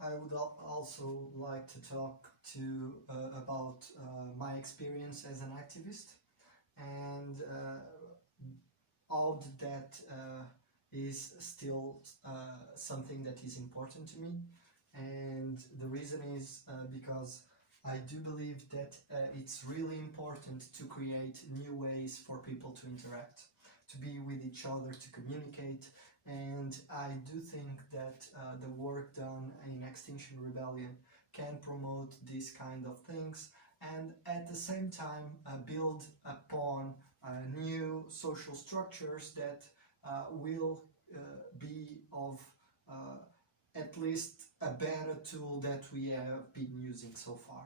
I would also like to talk about my experience as an activist and how that is still something that is important to me. And the reason is because I do believe that it's really important to create new ways for people to interact, to be with each other, to communicate. And I do think that the work done in Extinction Rebellion can promote these kind of things and at the same time build upon new social structures that will be of at least a better tool that we have been using so far.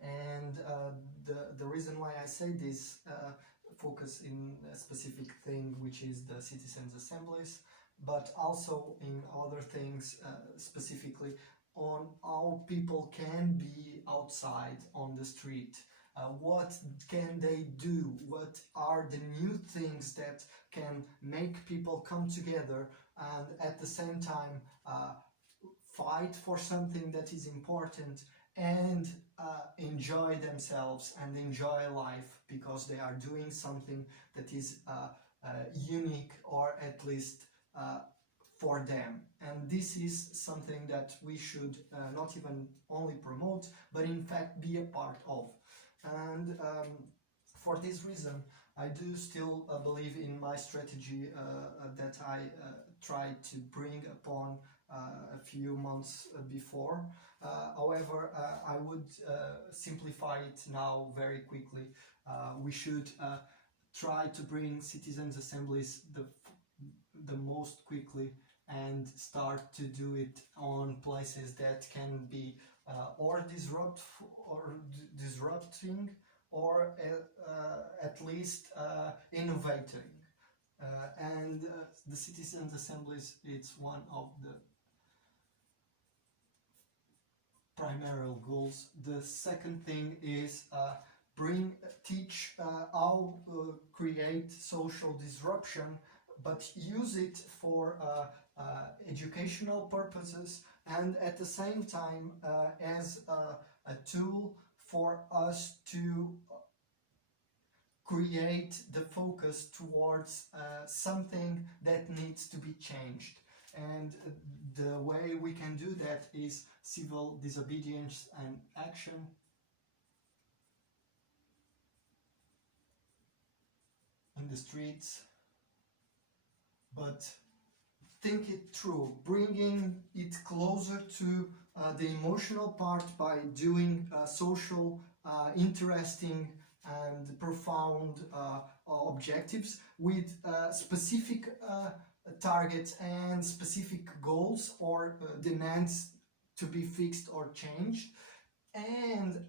And the reason why I say this focus in a specific thing, which is the citizens' assemblies, but also in other things, specifically on how people can be outside on the street. What can they do? What are the new things that can make people come together and at the same time fight for something that is important and enjoy themselves and enjoy life because they are doing something that is unique or at least for them. And this is something that we should not even only promote, but in fact be a part of. And for this reason, I do still believe in my strategy that I tried to bring upon a few months before. However, I would simplify it now very quickly. We should try to bring citizens' assemblies the most quickly and start to do it on places that can be or disrupting or at least innovating. And the citizens' assemblies, it's one of the primary goals. The second thing is teach how create social disruption, but use it for educational purposes and at the same time as a tool for us to create the focus towards something that needs to be changed. And the way we can do that is civil disobedience and action. In the streets. But think it through, bringing it closer to the emotional part by doing social, interesting and profound objectives with specific targets and specific goals or demands to be fixed or changed. And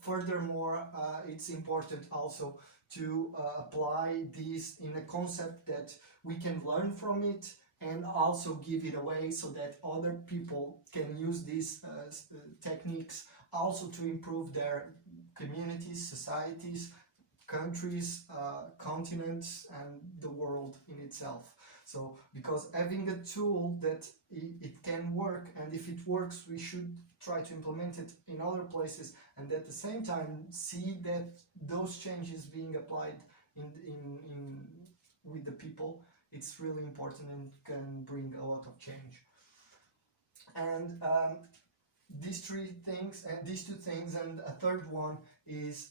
furthermore, it's important also to apply this in a concept that we can learn from it and also give it away so that other people can use these techniques also to improve their communities, societies, countries, continents, and the world in itself. So, because having a tool that it can work, and if it works, we should try to implement it in other places, and at the same time see that those changes being applied with the people, it's really important and can bring a lot of change. And these two things, and a third one is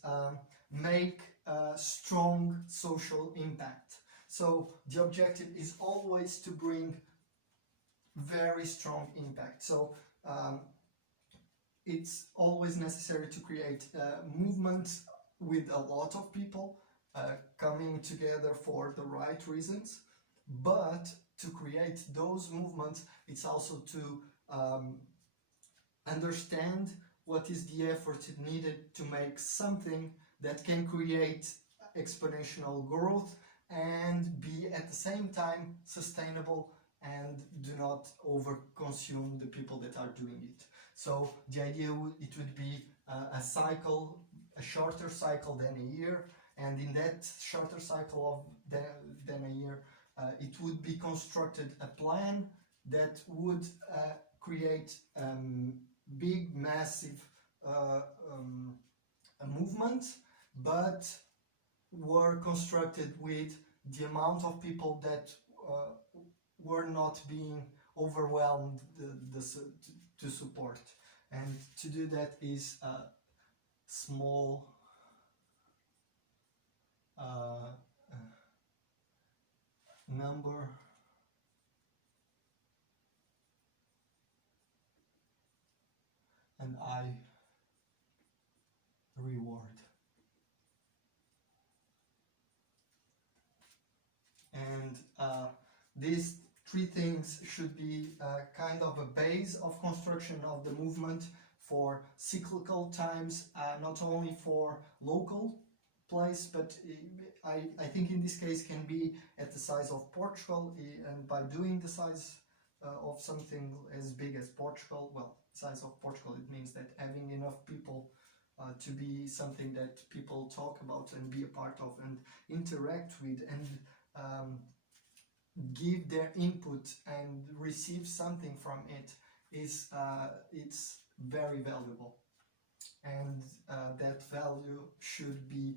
make a strong social impact. So the objective is always to bring very strong impact. So it's always necessary to create movements with a lot of people coming together for the right reasons. But to create those movements, it's also to understand what is the effort needed to make something that can create exponential growth and be at the same time sustainable and do not over-consume the people that are doing it. So the idea it would be a cycle, a shorter cycle than a year, and in that shorter cycle than a year, it would be constructed a plan that would create big, massive a movement, but were constructed with the amount of people that were not being overwhelmed to support. And to do that is a small number and I reward. And these three things should be kind of a base of construction of the movement for cyclical times, not only for local place, but I think in this case can be at the size of Portugal, and by doing the size of something as big as Portugal, well, size of Portugal, it means that having enough people to be something that people talk about and be a part of and interact with and give their input and receive something from it is it's very valuable, and that value should be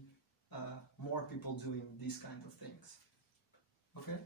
more people doing these kind of things. Okay.